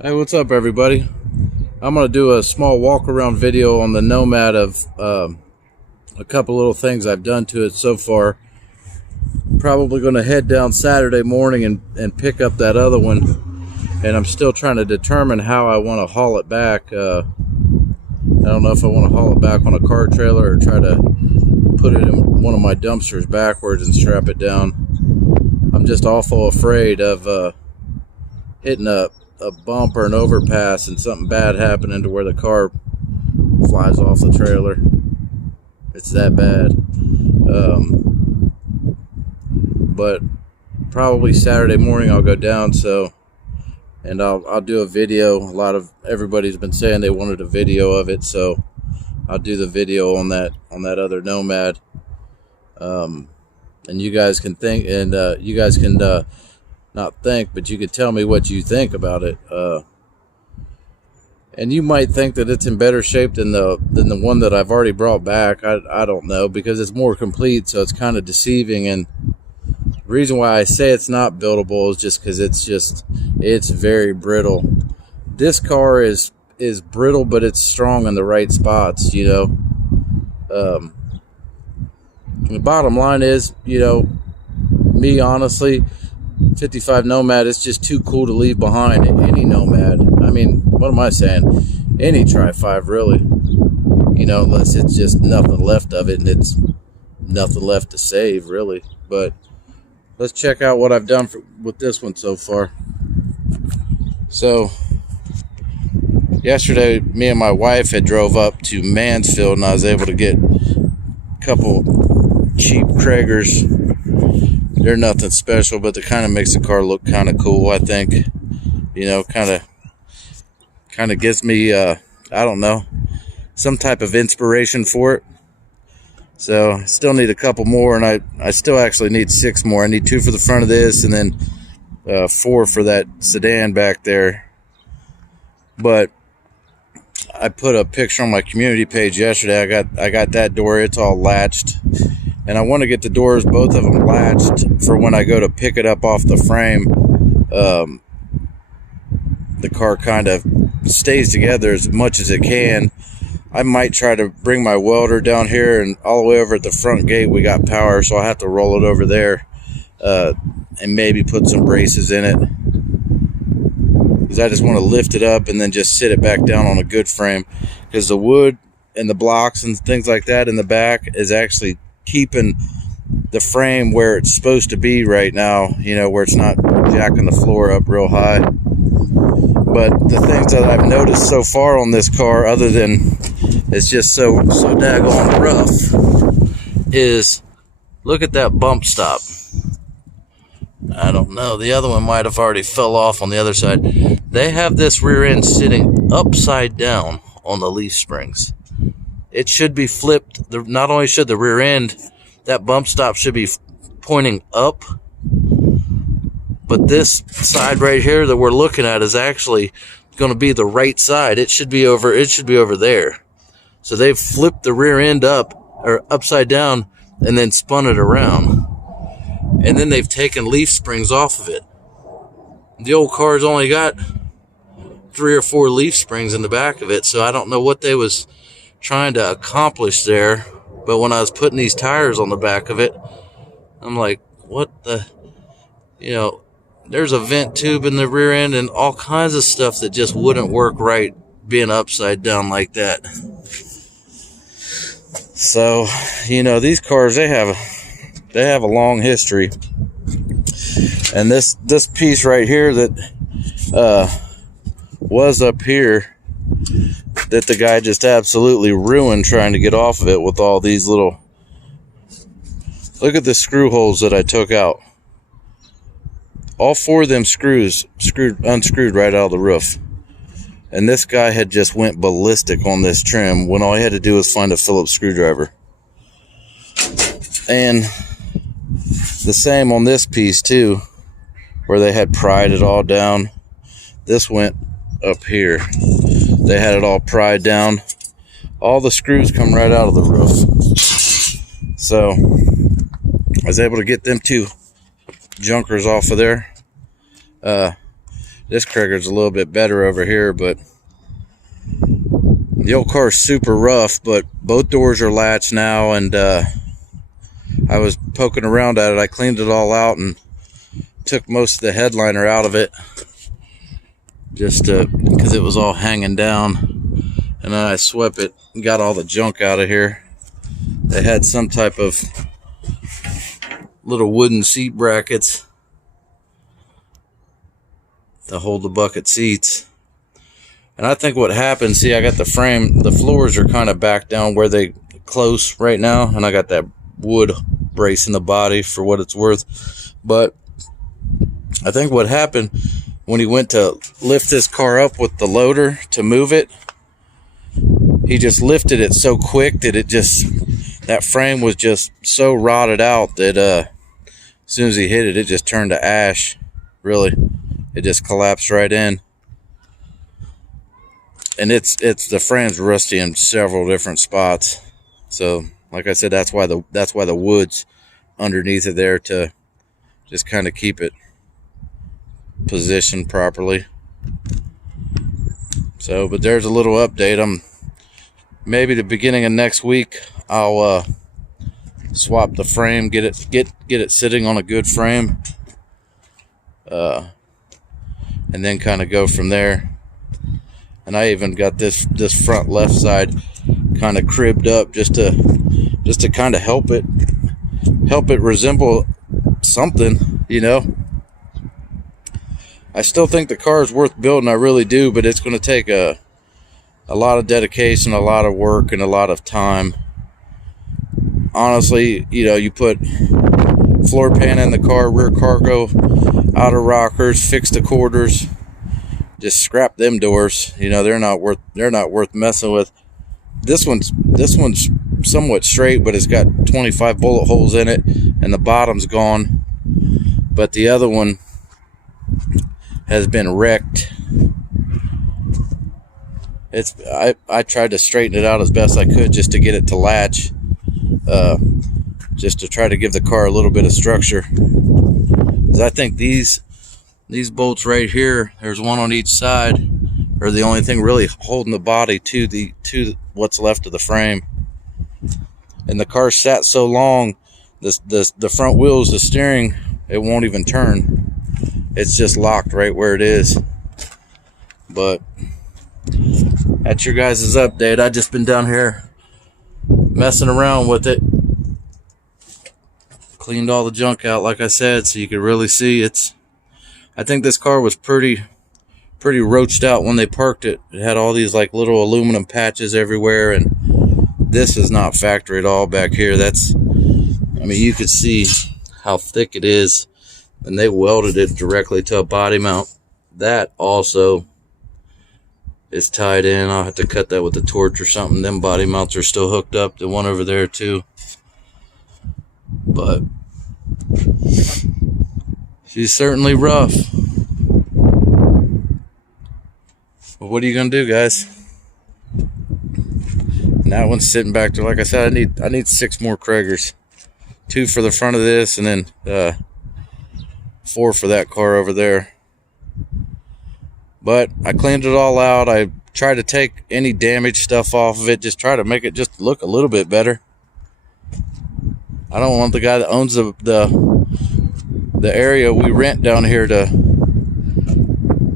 Hey, what's up, everybody? I'm going to do a small walk around video on the Nomad of a couple little things I've done to it so far. Probably going to head down Saturday morning and pick up that other one. And I'm still trying to determine how I want to haul it back. I don't know if I want to haul it back on a car trailer or try to put it in one of my dumpsters backwards and strap it down. I'm just awful afraid of hitting a bump or an overpass and something bad happening to where the car flies off the trailer. It's that bad. But probably Saturday morning I'll go down, and I'll do a video. A lot of everybody's been saying they wanted a video of it, so I'll do the video on that other Nomad. And you guys can think, and you guys can not think, but you could tell me what you think about it. And you might think that it's in better shape than the one that I've already brought back. I don't know, because it's more complete, so it's kind of deceiving. And the reason why I say it's not buildable is just because it's very brittle. This car is brittle, but it's strong in the right spots, you know. The bottom line is, you know, me honestly, 55 Nomad is just too cool to leave behind. Any Nomad, I mean, what am I saying? Any Tri-5, really, you know, unless it's just nothing left of it and it's nothing left to save, really. But let's check out what I've done with this one so far. So yesterday, me and my wife had drove up to Mansfield, and I was able to get a couple cheap Kragers. They're nothing special, but they kind of makes the car look kind of cool, I think. You know, kind of gives me, I don't know, some type of inspiration for it. So I still need a couple more, and I still actually need 6 more. I need 2 for the front of this, and then 4 for that sedan back there. But I put a picture on my community page yesterday. I got that door. It's all latched. And I want to get the doors, both of them, latched for when I go to pick it up off the frame. The car kind of stays together as much as it can. I might try to bring my welder down here, and all the way over at the front gate we got power, so I'll have to roll it over there and maybe put some braces in it. Because I just want to lift it up and then just sit it back down on a good frame. Because the wood and the blocks and things like that in the back is actually keeping the frame where it's supposed to be right now, you know, where it's not jacking the floor up real high. But the things that I've noticed so far on this car, other than it's just so daggone rough, is look at that bump stop. I don't know, the other one might have already fell off on the other side. They have this rear end sitting upside down on the leaf springs. It should be flipped. Not only should the rear end, that bump stop should be pointing up, but this side right here that we're looking at is actually going to be the right side. It should be over there. So they've flipped the rear end up or upside down and then spun it around. And then they've taken leaf springs off of it. The old car's only got 3 or 4 leaf springs in the back of it, so I don't know what they was trying to accomplish there. But when I was putting these tires on the back of it, I'm like, what the, you know, there's a vent tube in the rear end and all kinds of stuff that just wouldn't work right being upside down like that. So, you know, these cars, they have a long history. And this piece right here that was up here, that the guy just absolutely ruined trying to get off of it with all these little, look at the screw holes that I took out. All 4 of them screws unscrewed right out of the roof. And this guy had just went ballistic on this trim when all he had to do was find a Phillips screwdriver. And the same on this piece too, where they had pried it all down. This went up here. They had it all pried down. All the screws come right out of the roof. So I was able to get them 2 junkers off of there. This Krieger's a little bit better over here, but the old car is super rough, but both doors are latched now, and I was poking around at it. I cleaned it all out and took most of the headliner out of it, just because it was all hanging down, and then I swept it and got all the junk out of here. They had some type of little wooden seat brackets to hold the bucket seats. And I think what happened, see, I got the frame, the floors are kind of back down where they close right now, and I got that wood brace in the body for what it's worth. But I think what happened when he went to lift this car up with the loader to move it, he just lifted it so quick that that frame was just so rotted out that as soon as he hit it, it just turned to ash. Really, it just collapsed right in. And it's the frame's rusty in several different spots. So, like I said, that's why the wood's underneath it there, to just kind of keep it positioned properly. So, but there's a little update. Maybe the beginning of next week I'll swap the frame, get it sitting on a good frame, and then kind of go from there. And I even got this front left side kind of cribbed up just to kind of help it resemble something, you know. I still think the car is worth building, I really do, but it's going to take a lot of dedication, a lot of work, and a lot of time. Honestly, you know, you put floor pan in the car, rear cargo, outer rockers, fix the quarters, just scrap them doors. You know, they're not worth messing with. This one's somewhat straight, but it's got 25 bullet holes in it, and the bottom's gone. But the other one has been wrecked. I tried to straighten it out as best I could just to get it to latch, just to try to give the car a little bit of structure. 'Cause I think these bolts right here, there's one on each side, are the only thing really holding the body to what's left of the frame. And the car sat so long, the front wheels, the steering, it won't even turn. It's just locked right where it is. But that's your guys' update. I just been down here messing around with it. Cleaned all the junk out, like I said, so you could really see I think this car was pretty roached out when they parked it. It had all these like little aluminum patches everywhere, and this is not factory at all back here. I mean, you could see how thick it is, and they welded it directly to a body mount. That also is tied in. I'll have to cut that with a torch or something. Them body mounts are still hooked up. The one over there too. But she's certainly rough. But what are you gonna do, guys? And that one's sitting back there. Like I said, I need 6 more Kriegers. 2 for the front of this, and then 4 for that car over there. But I cleaned it all out. I tried to take any damaged stuff off of it, just try to make it just look a little bit better. I don't want the guy that owns the area we rent down here to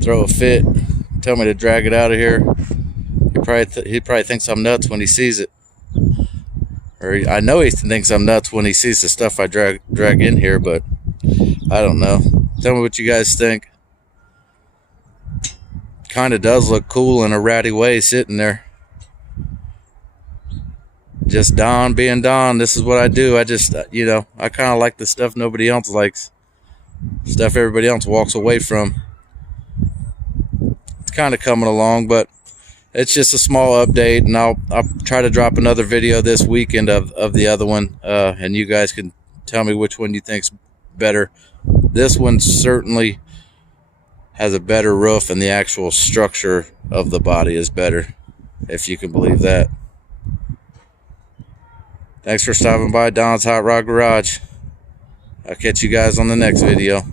throw a fit, tell me to drag it out of here. He probably thinks I'm nuts when he sees it. Or I know he thinks I'm nuts when he sees the stuff I drag in here, but I don't know. Tell me what you guys think. Kind of does look cool in a ratty way sitting there. Just Don being Don. This is what I do. I just, you know, I kind of like the stuff nobody else likes. Stuff everybody else walks away from. It's kind of coming along, but it's just a small update, and I'll try to drop another video this weekend of the other one, and you guys can tell me which one you think's better. This one certainly has a better roof, and the actual structure of the body is better, if you can believe that. Thanks for stopping by Don's Hot Rod Garage. I'll catch you guys on the next video.